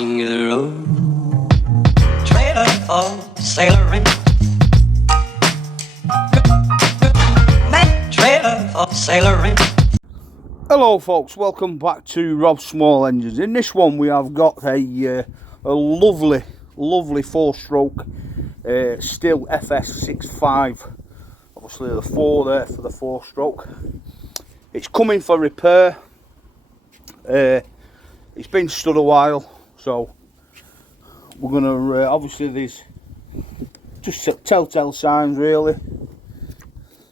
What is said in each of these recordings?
king of the road, trailer for sailoring, trailer for sailoring. Hello folks, welcome back to Rob Small Engines. In this one we have got a lovely 4-stroke STIHL FS65. Obviously the 4 there for the 4-stroke. It's coming for repair. It's been stood a while, so we're gonna obviously there's just telltale signs really.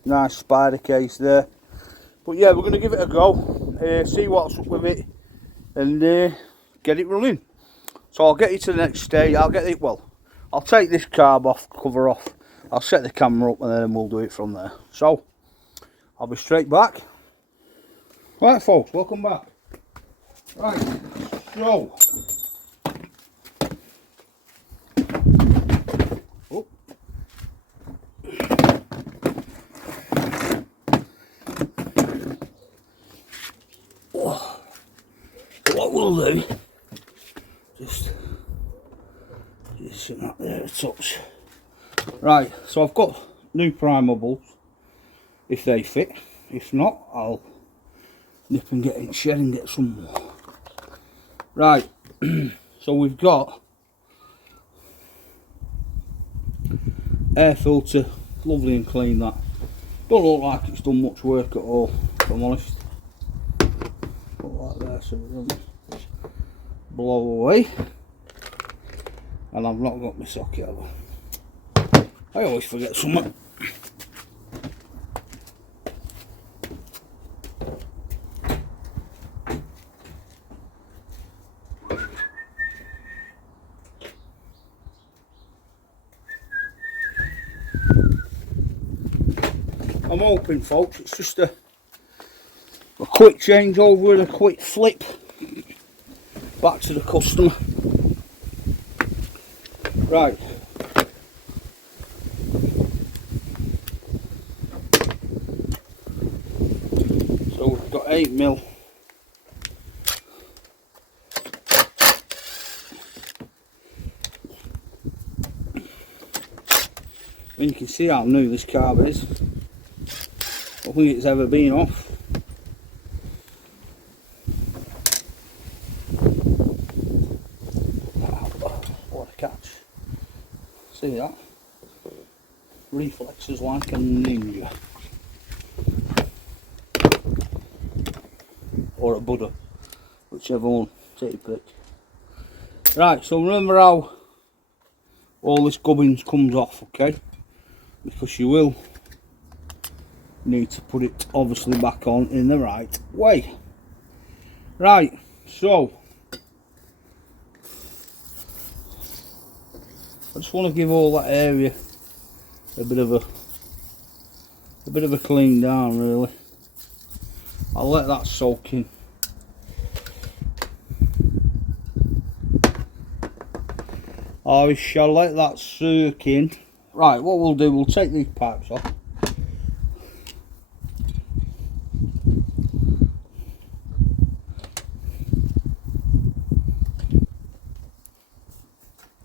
Nice spider case there, but yeah, we're gonna give it a go, see what's up with it, and get it running. So I'll get you to the next stage. I'll take this cover off, I'll set the camera up, and then we'll do it from there. So I'll be straight back. Right folks, welcome back. Right, so what we'll do, just sit that there a touch. Right, so I've got new primer bulbs, if they fit. If not, I'll nip and get in the shed and get some more. Right, so we've got air filter, lovely and clean that. Don't look like it's done much work at all, if I'm honest. Put like that so it doesn't blow away. And I've not got my socket, have I always forget something. I'm hoping folks it's just a quick changeover and a quick flip back to the customer. Right, so we've got 8mm and you can see how new this carb is. I don't think it's ever been off. What a catch. See that? Reflexes like a ninja. Or a Buddha. Whichever one. Take your pick. Right, so remember how all this gubbins comes off, okay? Because you will need to put it obviously back on in the right way. Right, so I just want to give all that area a bit of a clean down really. I'll let that soak in. I shall let that soak in. Right, what we'll do, we'll take these pipes off.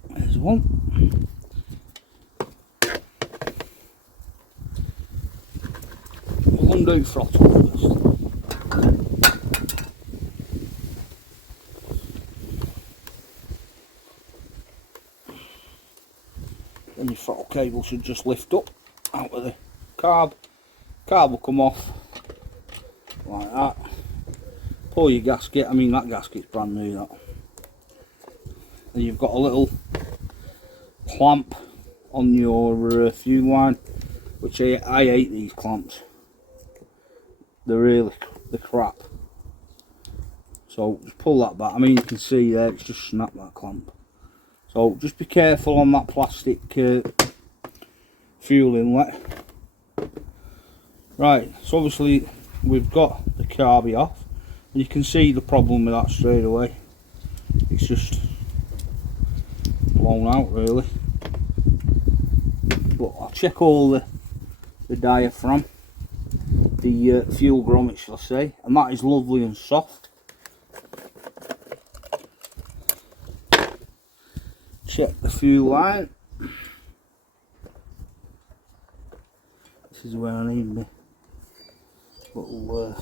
There's one. We'll undo throttle first. Then your throttle cable should just lift up out of the carb. Carb will come off like that. Pull your gasket. I mean that gasket's brand new. That. And you've got a little clamp on your fuel line, which I hate these clamps. They're crap. So just pull that back. I mean you can see there it's just snapped that clamp. So just be careful on that plastic fuel inlet. Right, so obviously we've got the carby off, and you can see the problem with that straight away. It's just blown out really. But I'll check all the diaphragm, the fuel grommet shall I say, and that is lovely and soft. check the fuel line. This is where I need my little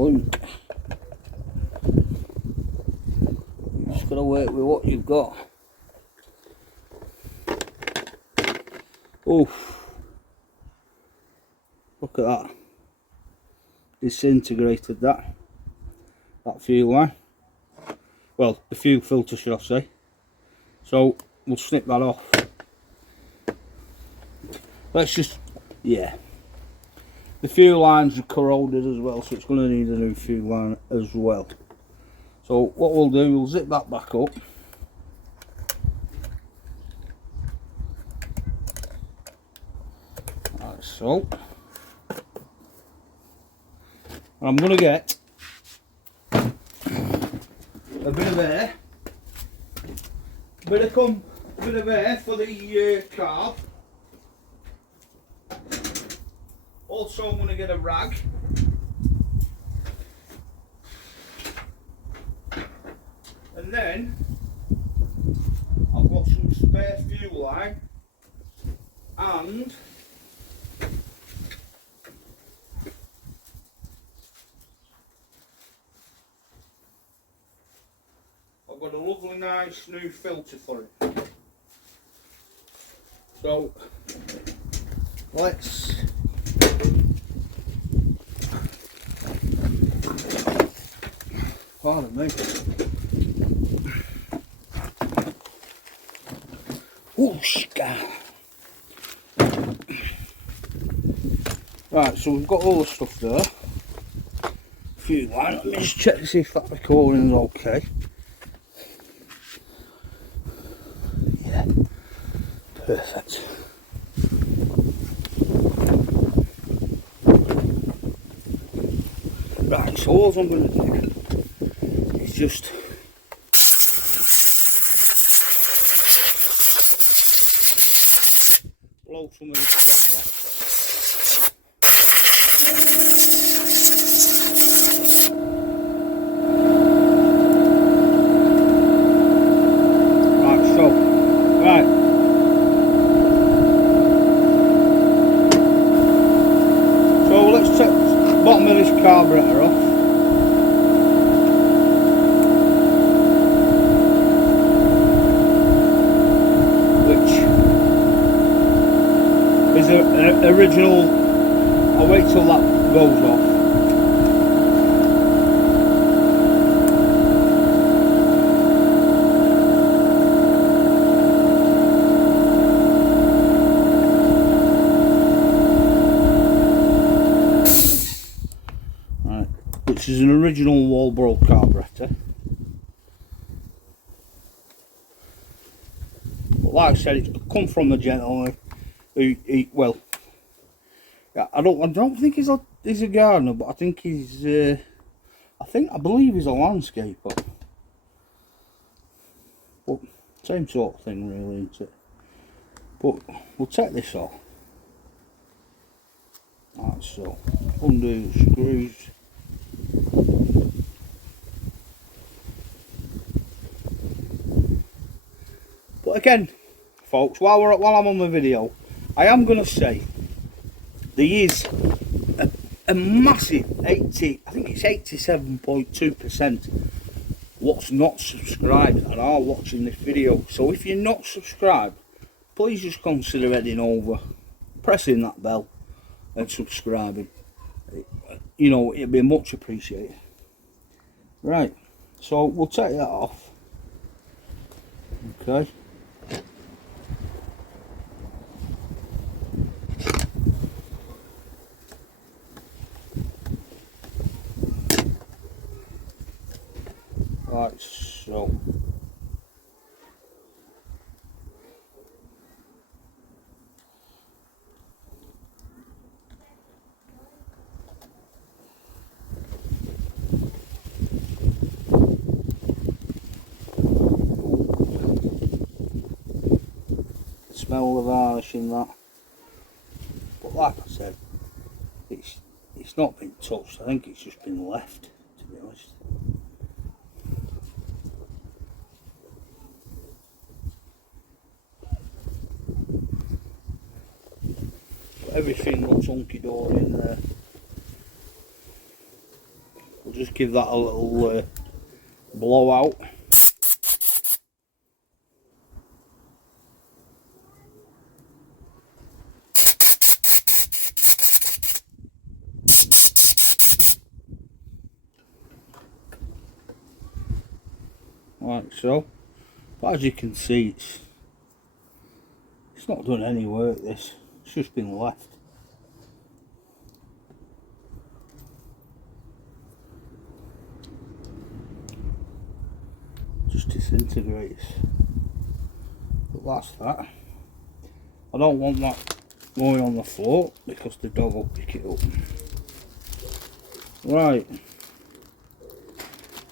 loop. You just gotta work with what you've got. Oof! Look at that. Disintegrated that fuel line. Well, the fuel filter, should I say. So we'll snip that off. Let's just, yeah. The fuel lines are corroded as well, so it's going to need a new fuel line as well. So what we'll do, we'll zip that back up. Like so. And I'm going to get a bit of air, bit of air for the carb. Also, I'm going to get a rag. And then I've got some spare fuel line, and I've got a lovely nice new filter for it. So let's pardon me. Right, so we've got all the stuff there. Fuel line, let me just check to see if that recording is okay. Yeah, perfect. Right, so all I'm going to do is just blow some of this stuff back. Carburetor off. Which is an original. I'll wait till that goes off. Which is an original Walbro carburetor. But like I said, it's come from a gentleman who well, I don't think he's a gardener, but I think he's I believe he's a landscaper. But same sort of thing really, isn't it? But we'll take this off. Like so. Undo the screws. But again, folks, while I'm on the video, I am going to say there is a massive 80, I think it's 87.2% what's not subscribed and are watching this video. So if you're not subscribed, please just consider heading over, pressing that bell and subscribing. You know, it'd be much appreciated. Right, so we'll take that off. Okay. Right, so smell the varnish in that, but like I said, it's not been touched. I think it's just been left, to be honest. everything looks hunky-dory in there. We'll just give that a little blowout. Like so. But as you can see, it's not done any work, this. It's just been left. Just disintegrates. But that's that. I don't want that going on the floor because the dog will pick it up. Right.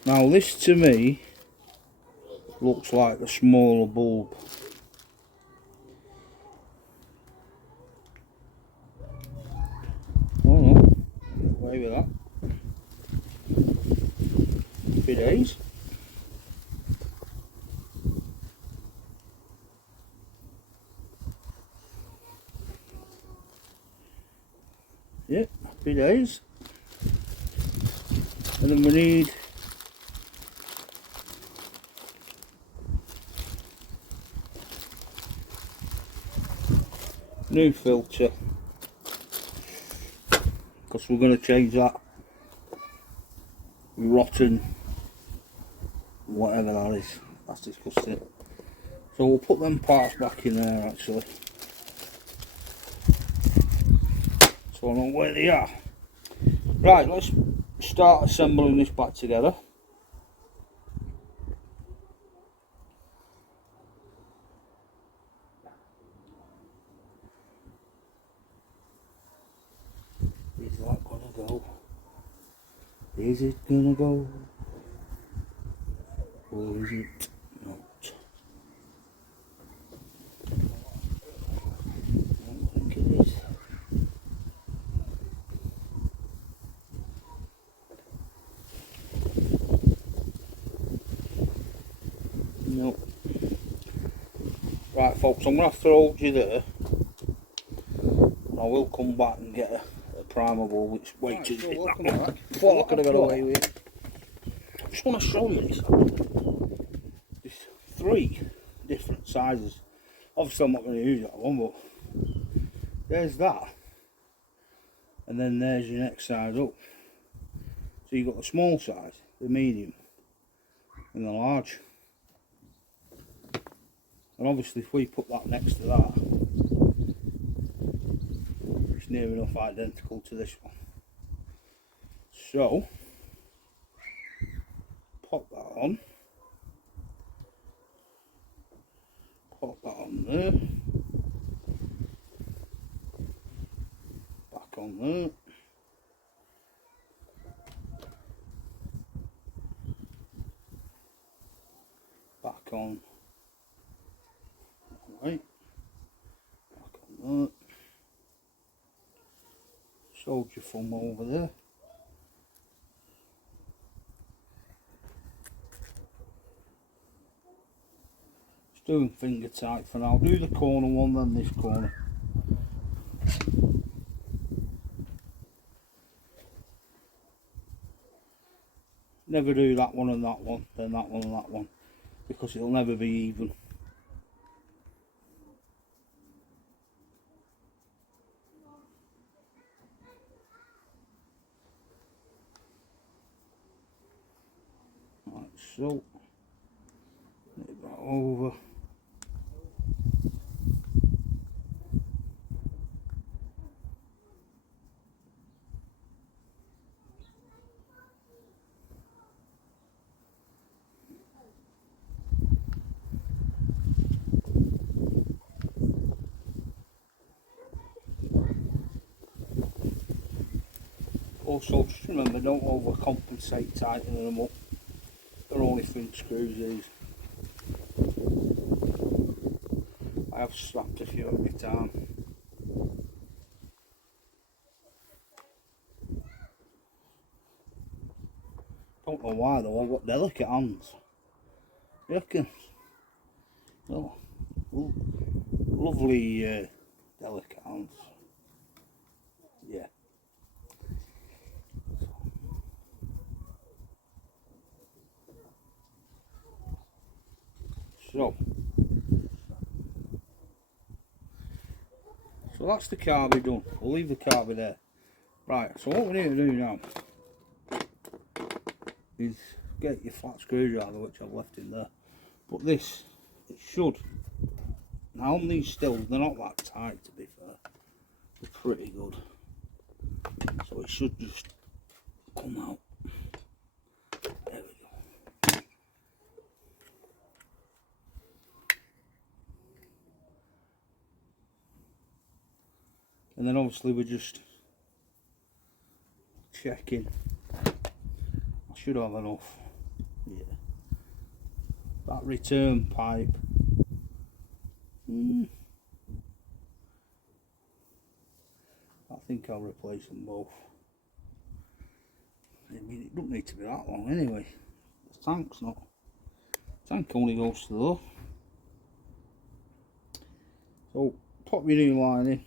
Now this to me looks like a smaller bulb. Oh no, get away with that. Happy days. Yep, happy days. And then we need new filter, because we're going to change that rotten whatever that is. That's disgusting. So we'll put them parts back in there actually, so I know where they are. Right, let's start assembling this back together. Is that gonna go? Is it gonna go? Or is it not? I don't think it is. No. Right folks, I'm going to have to hold you there. I will come back and get a primer ball which weighted in that one. Thought I could have got away with it. I just want to show you this actually. There's 3 different sizes. Obviously I'm not going to use that one, but there's that. And then there's your next size up. So you've got the small size, the medium and the large. And obviously if we put that next to that, it's near enough identical to this one. So pop that on. Pop that on there. Back on there. Back on. Right. Back on that. Soldier thumb over there. Just doing finger tight for now. I'll do the corner one, then this corner. Never do that one and that one, then that one and that one, because it'll never be even. Like so. Knit that over. Also, just remember, don't overcompensate tightening them up. They're only thin screws, these. I have slapped a few at my time. Don't know why though, I've got delicate hands. You reckon? Oh, lovely delicate hands. So that's the carby done. We'll leave the carby there. Right, so what we need to do now is get your flat screwdriver, which I've left in there. But this, it should. Now on these stills, they're not that tight to be fair. They're pretty good. So it should just come out. There we go. And then obviously we're just checking. I should have enough. Yeah. That return pipe. I think I'll replace them both. I mean, it don't need to be that long anyway. The tank's not. The tank only goes to there. So pop your new line in.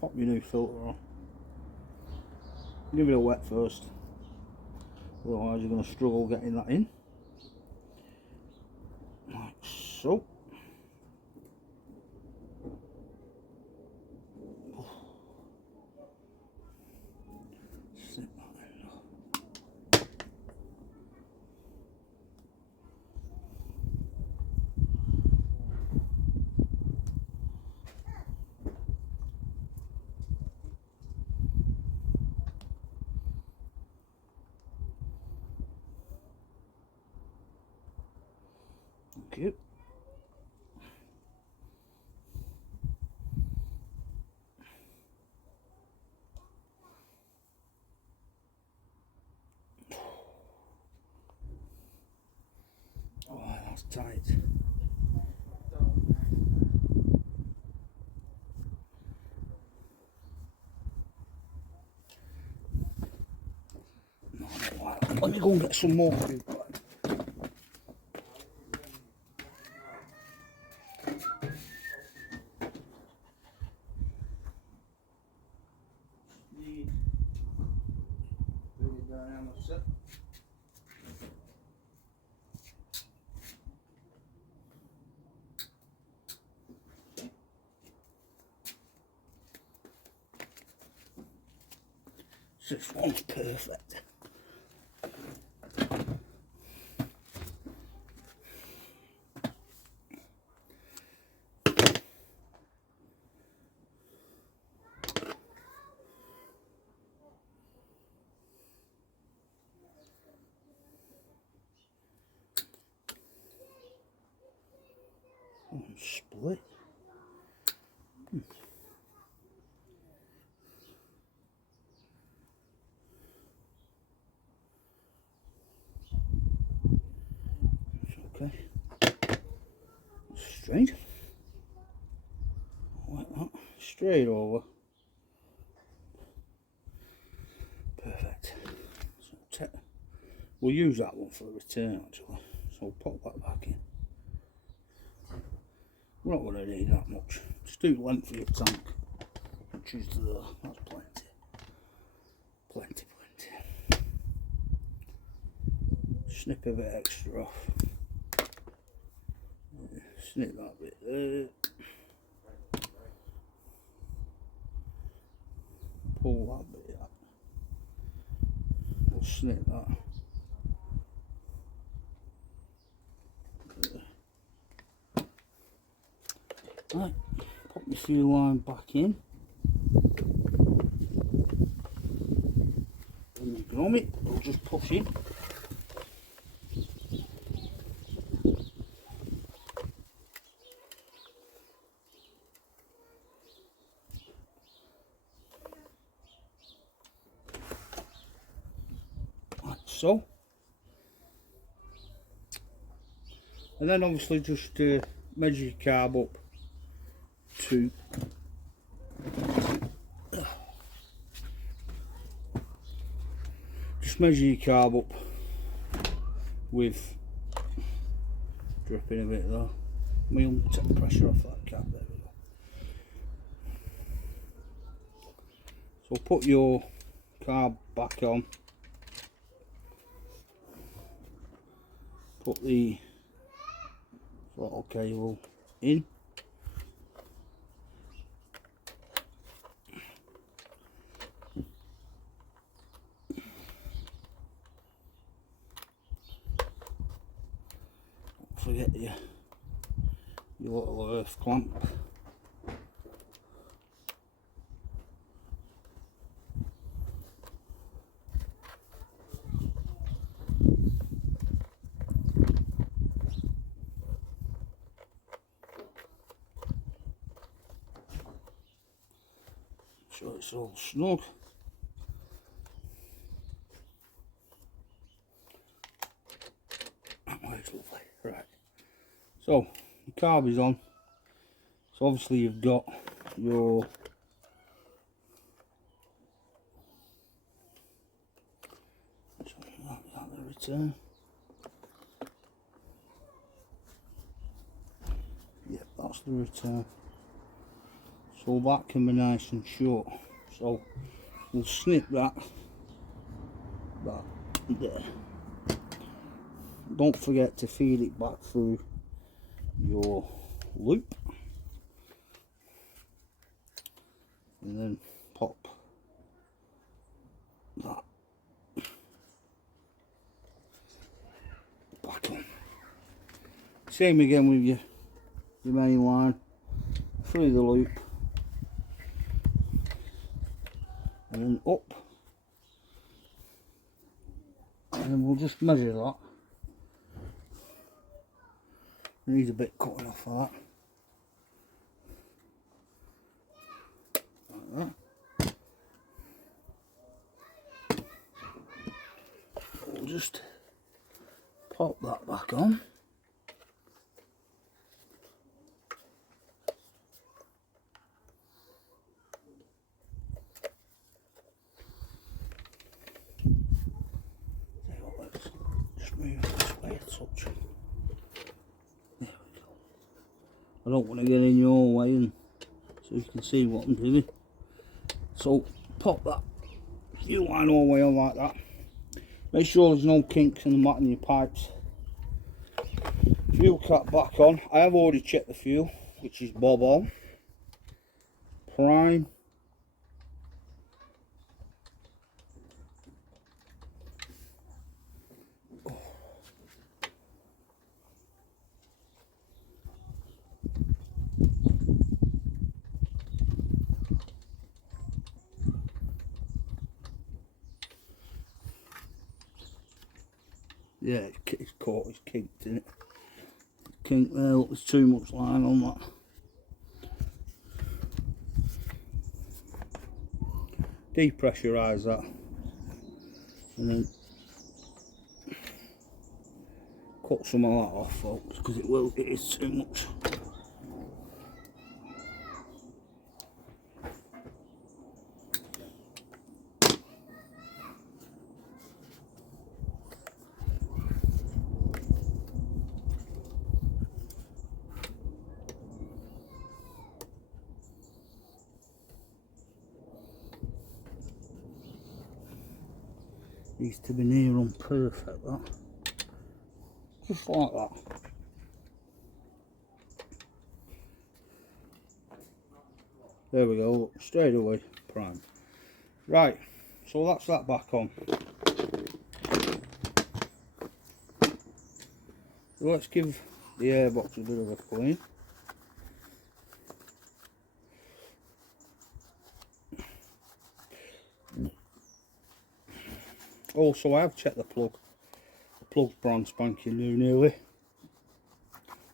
Pop your new filter on. Give it a wet first. Otherwise you're going to struggle getting that in. Like so. Snip that in. Thank you. Oh, that's tight. No, I don't like that. Let me go and get some more food. This one's perfect. Split. Okay. Straight. Like that. Straight over. Perfect. So we'll use that one for the return actually. So we'll pop that back in. We're not going to need that much. Just do length of your tank. Which is there. That's plenty. Plenty. Snip a bit extra off. Snip that bit there. Pull that bit up. We'll snip that. Right, pop my fuel line back in. And the grommet, we'll just push in. Like so. And then obviously just measure your carb up to measure your carb up with dripping a bit there. We'll take the pressure off that cap. There we go. So put your carb back on put the throttle cable in. Don't forget your little earth clamp. So it's all snug. That works lovely. Right. So your carb is on. So obviously you've got your that's the return. Yep, that's the return. So that can be nice and short. So we'll snip that there. Don't forget to feed it back through your loop. And then pop that back on. Same again with your main line through the loop and then up, and then we'll just measure that. It needs a bit cutting off of that, like that. We'll just pop that back on. I don't want to get in your way, and so you can see what I'm doing. So pop that fuel line all the way on like that. Make sure there's no kinks in the mat in your pipes. Fuel cap back on. I have already checked the fuel, which is bob on. Prime. Yeah, it's caught, it's kinked in it. Kink there, look, there's too much line on that. Depressurise that. And then cut some of that off, folks, because it is too much. Needs to be near on perfect, that. Just like that. There we go, look, straight away, prime. Right, so that's that back on. So let's give the airbox a bit of a clean. Also, I have checked the plug. The plug's brand spanking new nearly.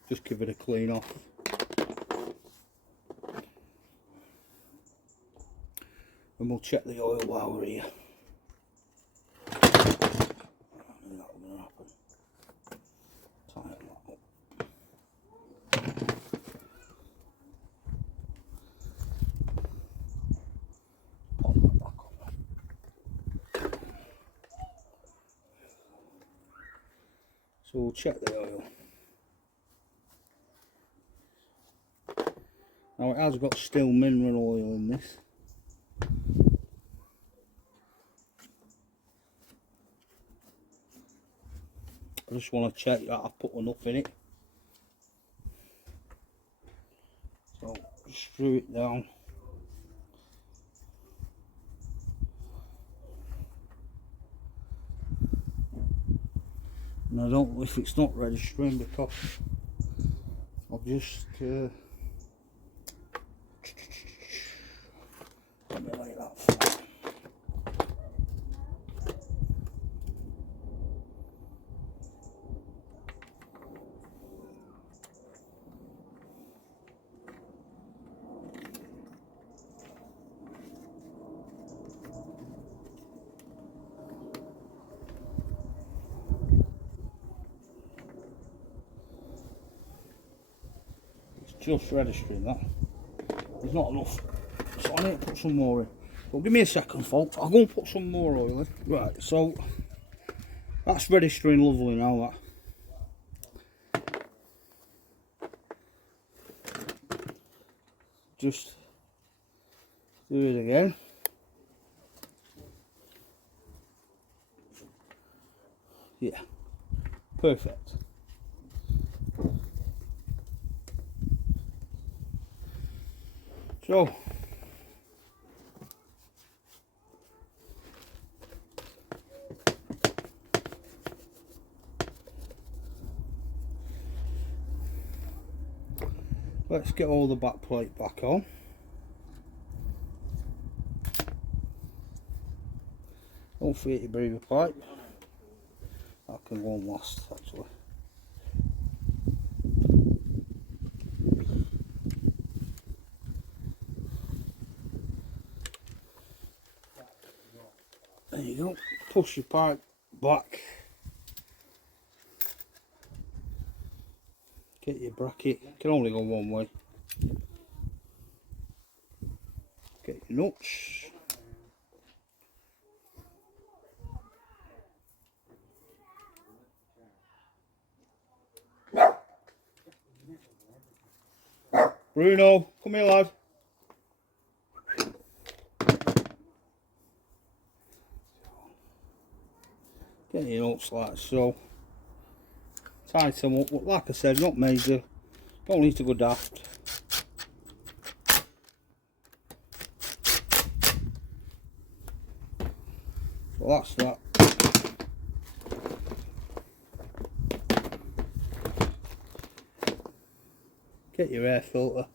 Just give it a clean off. And we'll check the oil while we're here. I think that'll gonna happen. Tighten that up. Pop that back on. So we'll check the oil. Now it has got STIHL mineral oil in this. I just want to check that I've put enough in it. So just screw it down. And I don't know if it's not registering because I'll just let me lay that flat. Just registering that. There's not enough, so I need to put some more in. So give me a second, folks. I'll go and put some more oil in. Right, so that's registering lovely now. That just do it again. Yeah, perfect. So let's get all the back plate back on. Don't forget your breather pipe. That can go on last actually. There you go, push your pipe back, get your bracket, can only go one way, get your nuts, Bruno, come here lad. Get your nuts like so, tight them up, but like I said, not major, don't need to go daft. So that's that. Get your air filter.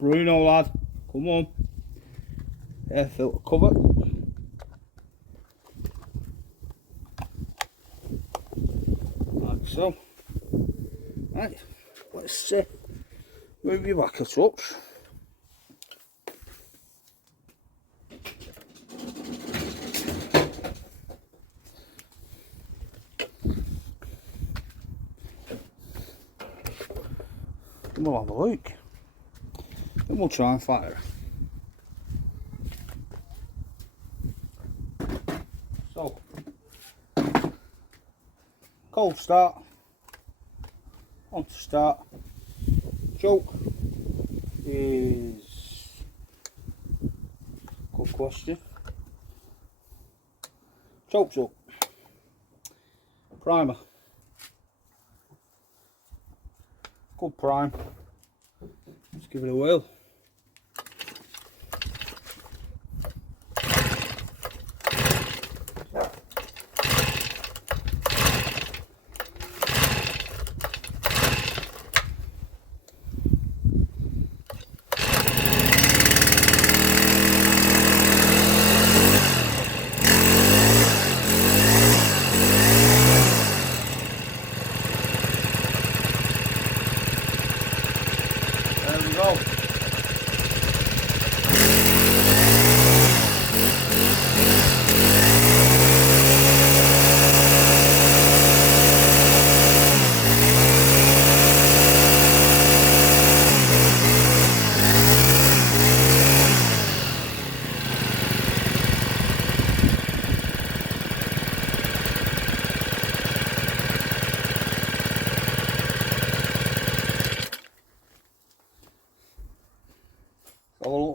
Bruno lad, come on. Air filter cover. Like so. Right, let's move you back a touch. And we'll have a look. And we'll try and fire. So, cold start, on to start. Choke is good question. Choke's up. Primer. Good prime. Let's give it a whirl.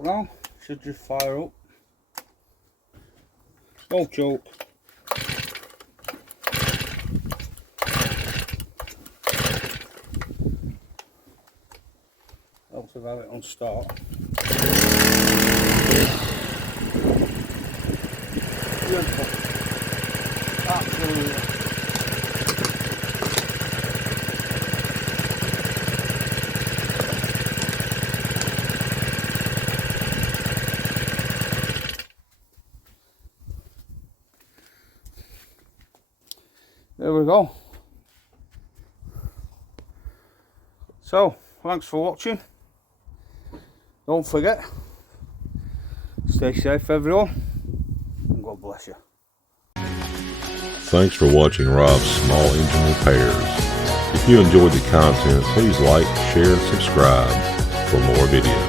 choke now. Should just fire up. No choke. Helps have it on start. Beautiful. Absolutely. There we go. So, thanks for watching. Don't forget, stay safe everyone, and God bless you. Thanks for watching Rob's Small Engine Repairs. If you enjoyed the content, please like, share, and subscribe for more videos.